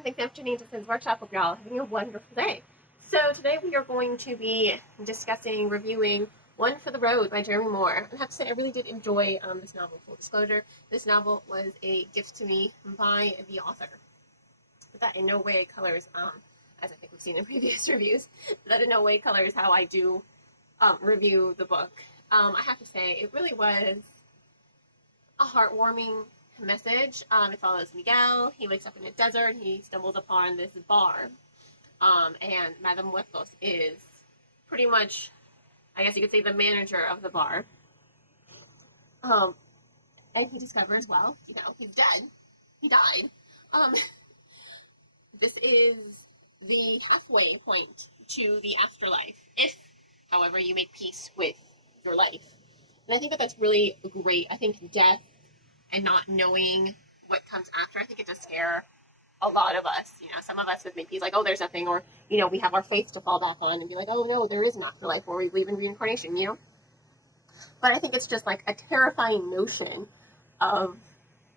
everyone. Thanks for tuning into Sin's Workshop. Hope you're all having a wonderful day. So today we are going to be reviewing One for the Road by Jeremy Moore. I have to say I really did enjoy this novel, full disclosure. This novel was a gift to me by the author. But that in no way colors, as I think we've seen in previous reviews, that in no way colors how I do review the book. I have to say it really was a heartwarming message. It follows Miguel. He wakes up in a desert. He stumbles upon this bar. And Madame Huecos is pretty much, I guess you could say, the manager of the bar. And he discovers, well, he's dead. He died. This is the halfway point to the afterlife, if, however, you make peace with your life. And I think that that's really great. I think death and not knowing what comes after, I think it does scare a lot of us. Some of us would make these like, oh, there's nothing, or, we have our faith to fall back on and be like, oh, no, there is an afterlife, or we believe in reincarnation, But I think it's just like a terrifying notion of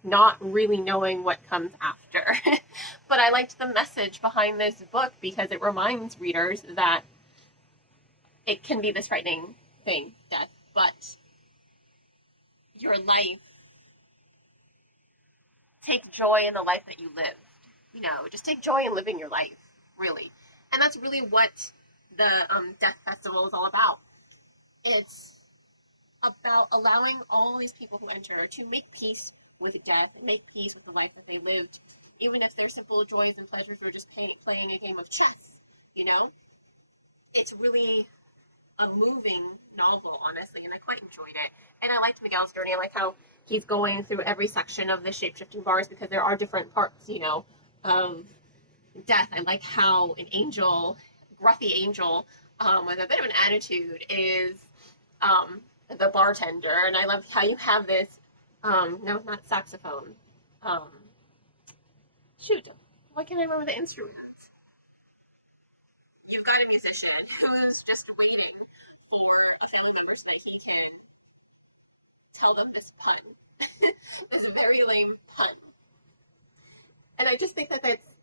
not really knowing what comes after. But I liked the message behind this book because it reminds readers that it can be this frightening thing, death, but your life, take joy in the life that you lived. Just take joy in living your life, really. And that's really what the Death Festival is all about. It's about allowing all these people who enter to make peace with death and make peace with the life that they lived, even if their simple joys and pleasures were just playing a game of chess, It's really a moving novel, honestly, and I quite enjoyed it. And I liked Miguel's journey. I like how he's going through every section of the shape-shifting bars because there are different parts, of death. I like how an angel, gruffy angel, with a bit of an attitude is the bartender. And I love how you have this, no, not saxophone. Shoot, why can't I remember the instrument? You've got a musician who's just waiting for a family member so that he can tell them this pun. This very lame pun. And I just think that that's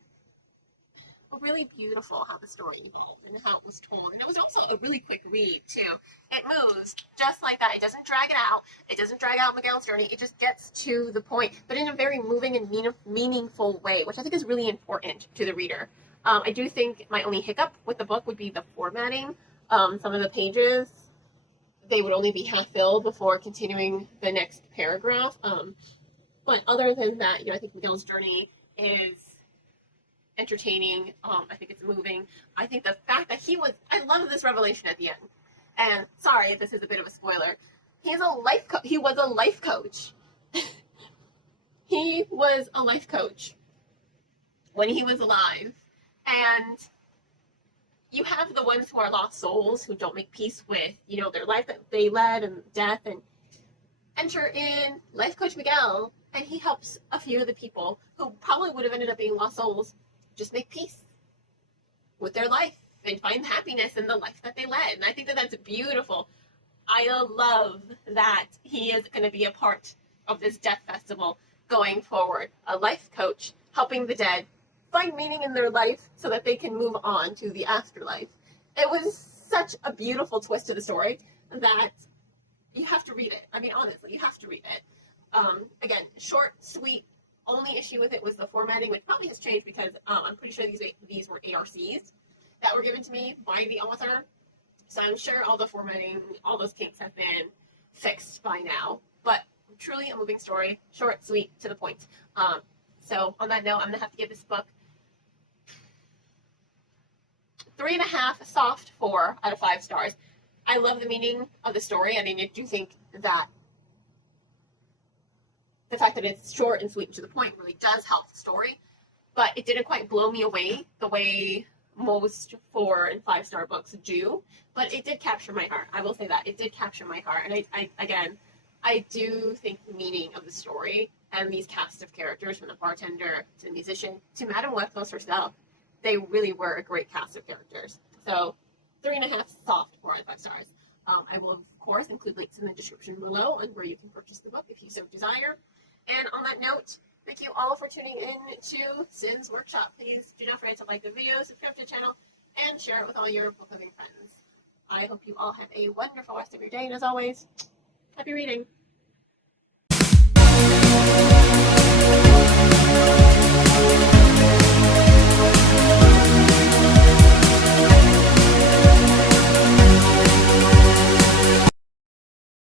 really beautiful how the story evolved and how it was told. And it was also a really quick read, too. It moves just like that. It doesn't drag it out. It doesn't drag out Miguel's journey. It just gets to the point, but in a very moving and meaningful way, which I think is really important to the reader. I do think my only hiccup with the book would be the formatting. Some of the pages, they would only be half filled before continuing the next paragraph. But other than that, I think Miguel's journey is entertaining. I think it's moving. I think the fact that I love this revelation at the end. And sorry if this is a bit of a spoiler. He was a life coach. He was a life coach when he was alive. And you have the ones who are lost souls who don't make peace with, their life that they led and death, and enter in Life Coach Miguel, and he helps a few of the people who probably would have ended up being lost souls just make peace with their life and find happiness in the life that they led. And I think that that's beautiful. I love that he is going to be a part of this Death Festival going forward. A life coach helping the dead find meaning in their life so that they can move on to the afterlife. It was such a beautiful twist to the story that you have to read it. I mean, honestly, you have to read it. Again, short, sweet. Only issue with it was the formatting, which probably has changed because I'm pretty sure these were ARCs that were given to me by the author. So I'm sure all the formatting, all those kinks have been fixed by now. But truly a moving story, short, sweet, to the point. So on that note, I'm going to have to give this book 3.5 soft 4 out of 5 stars. I love the meaning of the story. I mean, I do think that the fact that it's short and sweet and to the point really does help the story, but it didn't quite blow me away the way most 4 and 5 star books do, but it did capture my heart. I will say that. It did capture my heart, and I do think the meaning of the story and these cast of characters, from the bartender to the musician to Madame Huecos herself, they really were a great cast of characters. So 3.5 soft 4 out of 5 stars. I will, of course, include links in the description below on where you can purchase the book if you so desire. And on that note, Thank you all for tuning in to Sin's Workshop. Please do not forget to like the video, subscribe to the channel, and share it with all your book loving friends. I hope you all have a wonderful rest of your day, and as always, happy reading.